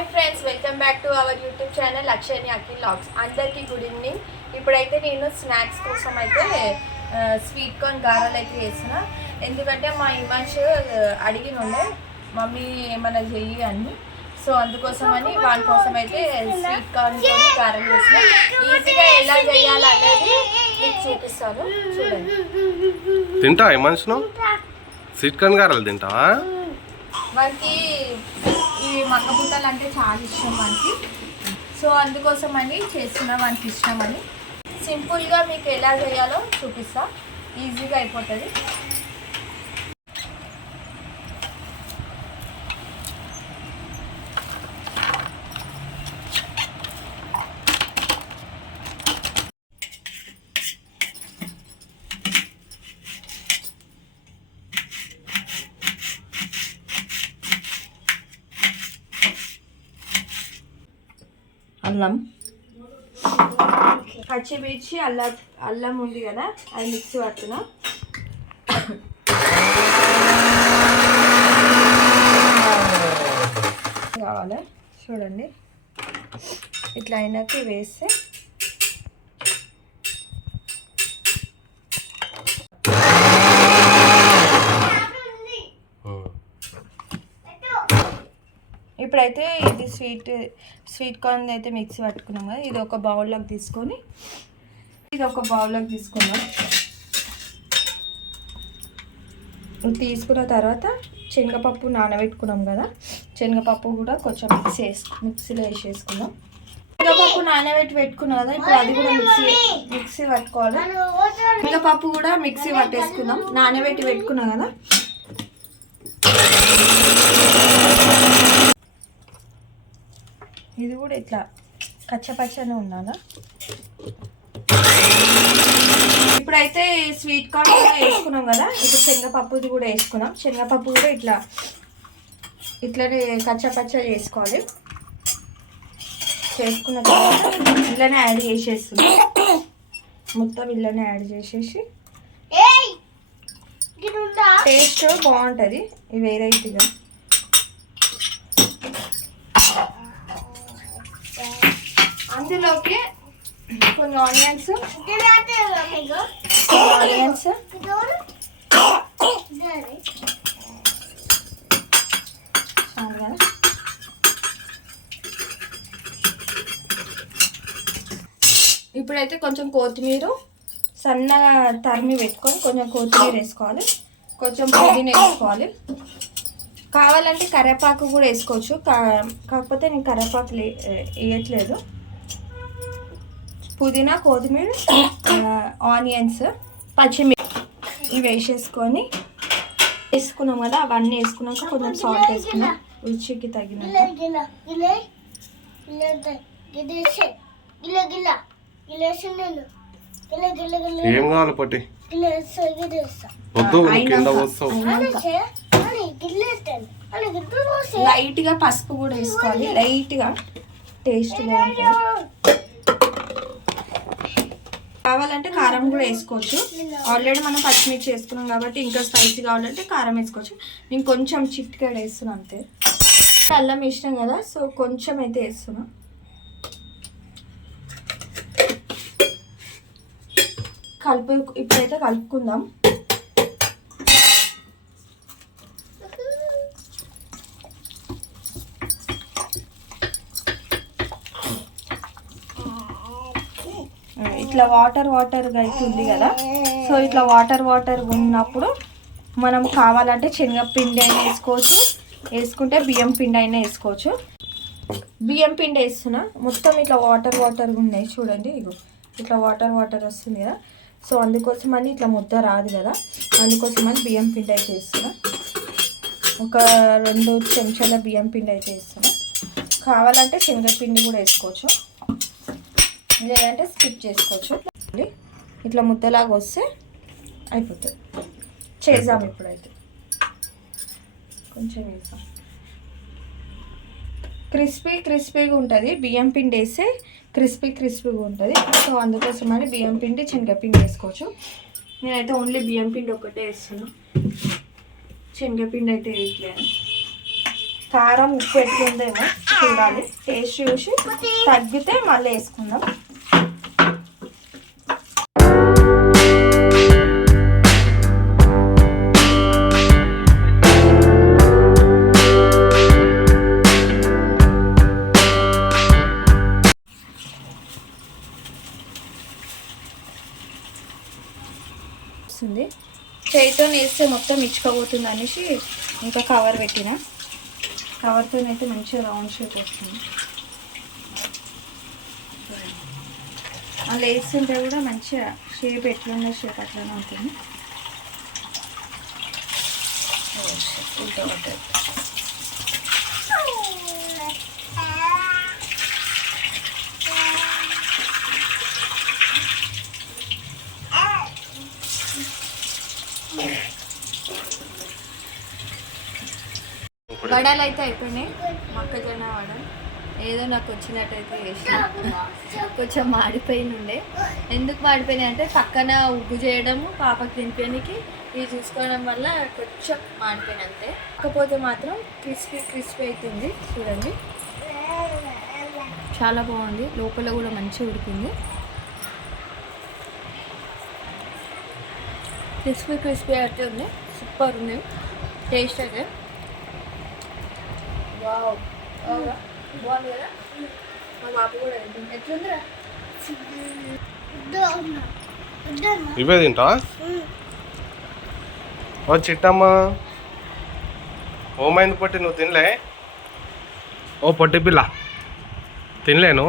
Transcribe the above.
Hi friends, welcome back to our YouTube channel Akshayani Akhil vlogs. అందరికీ good evening. ఇప్పుడైతే నేను snacks కోసం అయితే స్వీట్ కార్న్ గారెలు అయితే చేస్తున్నా. ఎందుకంటే మా ఇమాన్స్ అడిగినుండే మమ్మీ ఏమైనా చెయ్యి అని. సో అందుకోసమని వాని కోసం అయితే స్వీట్ కార్న్తో గారెలు చేస్తున్నా. ఈజీగా ఎలా చేయాలనేది మీకు చూపిస్తాను, చూడండి. తింటా ఇమాన్స్ స్వీట్ కార్న్ గారెలు తింటావా? వానికి ఈ మగ్గబుట్టలు అంటే చాలా ఇష్టం మనకి. సో అందుకోసం అని చేస్తున్నా, మనకి ఇష్టం అని. సింపుల్గా మీకు ఎలా చేయాలో చూపిస్తా, ఈజీగా అయిపోతుంది. అల్లం, పచ్చిమిర్చి, అల్లం ఉంది కదా, అది మిక్సీ పడుతున్నా. కావాలి చూడండి, ఇట్లా అయినాక వేస్తే ఇప్పుడైతే ఇది స్వీట్ కార్న్ అయితే మిక్సీ పట్టుకున్నాం కదా, ఇది ఒక బౌల్లోకి తీసుకొని తీసుకున్న తర్వాత శనగపప్పు నానబెట్టుకున్నాం కదా, శనగపప్పు కూడా కొంచెం మిక్సీలో వేసేసుకున్నాం. శనగపప్పు పెట్టుకున్నాం కదా, ఇప్పుడు అది కూడా మిక్సీ పట్టుకోవాలి. శనగపప్పు కూడా మిక్సీ పట్టేసుకున్నాం, నానబెట్టి పెట్టుకున్నాం కదా. ఇది కూడా ఇట్లా కచ్చపచ్చనే ఉండాలా. ఇప్పుడైతే స్వీట్ కార్న్ కూడా వేసుకున్నాం కదా, ఇప్పుడు శనగపప్పుది కూడా వేసుకున్నాం. శనగపప్పు కూడా ఇట్లనే కచ్చపచ్చ చేసుకోవాలి. చేసుకున్న తర్వాత ఇళ్ళనే యాడ్ చేసేస్తున్నాం, మొత్తం ఇళ్ళనే యాడ్ చేసేసి టేస్ట్ బాగుంటుంది ఈ వెరైటీగా. అందులోకి కొన్ని ఆనియన్స్ ఇప్పుడైతే కొంచెం కొత్తిమీర సన్నగా తరిమి పెట్టుకొని కొంచెం కొత్తిమీర వేసుకోవాలి, కొంచెం పుదీనా వేసుకోవాలి. కావాలంటే కరివేపాకు కూడా వేసుకోవచ్చు, కాకపోతే నేను కరివేపాకు వేయట్లేదు. పుదీనా, కొత్తిమీర, ఆనియన్స్, పచ్చిమిర్చి ఇవి వేసుకున్నాం కదా. అవన్నీ వేసుకున్నాక కొంచెం సాల్ట్ వేసుకున్నాం రుచికి తగినంత. ఏం కావాలి పట్టి? లైట్గా పసుపు కూడా వేసుకోవాలి, లైట్గా టేస్ట్ బాగుంటుంది. కావాలంటే కారం కూడా వేసుకోవచ్చు. ఆల్రెడీ మనం పచ్చిమిర్చి వేసుకున్నాం కాబట్టి ఇంకా స్పైసీ కావాలంటే కారం వేసుకోవచ్చు. నేను కొంచెం చిటికెడు వేస్తున్నా అంతే. అల్లం ఇష్టం కదా, సో కొంచెం అయితే వేస్తున్నా. ఇప్పుడైతే కలుపుకుందాం. ఇట్లా వాటర్గా అవుతుంది కదా, సో ఇట్లా వాటర్ ఉన్నప్పుడు మనం కావాలంటే శనగపిండి అయినా వేసుకోవచ్చు, వేసుకుంటే బియ్యం పిండి అయినా వేసుకోవచ్చు. బియ్యం పిండి వేస్తున్నా. మొత్తం ఇట్లా వాటర్ ఉన్నాయి చూడండి, ఇగో ఇట్లా వాటర్ వస్తుంది కదా. సో అందుకోసమని ఇట్లా ముద్ద రాదు కదా, అందుకోసమని బియ్యం పిండి అయితే వేస్తున్నా. ఒక 2 చెంచాల బియ్యం పిండి అయితే వేస్తున్నా. కావాలంటే శనగపిండి కూడా వేసుకోవచ్చు, లేదంటే స్కిప్ చేసుకోవచ్చు. ఇట్లా ముద్దలాగా వస్తే అయిపోతుంది. చేద్దాం ఇప్పుడైతే. కొంచెం వేసాం, క్రిస్పీగా ఉంటుంది. బియ్యం పిండి వేస్తే క్రిస్పీగా ఉంటుంది. సో అందుకోసమని బియ్యం పిండి, శనగపిండి వేసుకోవచ్చు. నేనైతే ఓన్లీ బియ్యం పిండి ఒకటే వేస్తున్నాను, శనగపిండి అయితే వేయట్లేదు. కారం ఉప్పు ఎట్లుందేమో చూడాలి, టేస్ట్ చూసి తగ్గితే మళ్ళీ వేసుకుందాం. చేయితో వేస్తే మొత్తం ఇచ్చుకోబోతుంది అనేసి ఇంకా కవర్ పెట్టిన. కవర్తో అయితే మంచిగా రౌండ్ షేప్ వస్తుంది. అలా వేస్తుంటే కూడా మంచిగా షేప్ ఎట్లున్న షేప్ అట్లనే ఉంటుంది. వడలు అయితే అయిపోయినాయి. మొక్కజొన్న వడ ఏదో నాకు వచ్చినట్టయితే చేసిన. కొంచెం మాడిపోయినుండే. ఎందుకు మాడిపోయినాయి అంటే పక్కన ఉగ్గు చేయడము, పాపకి తినిపోయానికి ఇవి చూసుకోవడం వల్ల కొంచెం మాడిపోయిన అంతే. కాకపోతే మాత్రం క్రిస్పీ అవుతుంది. చూడండి చాలా బాగుంది. లోపల కూడా మంచిగా ఉడికింది. క్రిస్పీ అయితే ఉంది. సూపర్ ఉంది టేస్ట్ అయితే. వావ్ బాగుంది కదా. మా బాబు కూడా ఎట్లుందిరా? ఇవే తింటా ఓ చిట్టమ్మ. ఓమైంది పొట్టి, నువ్వు తినలే? ఓ పొట్టి పిల్ల తినలేను.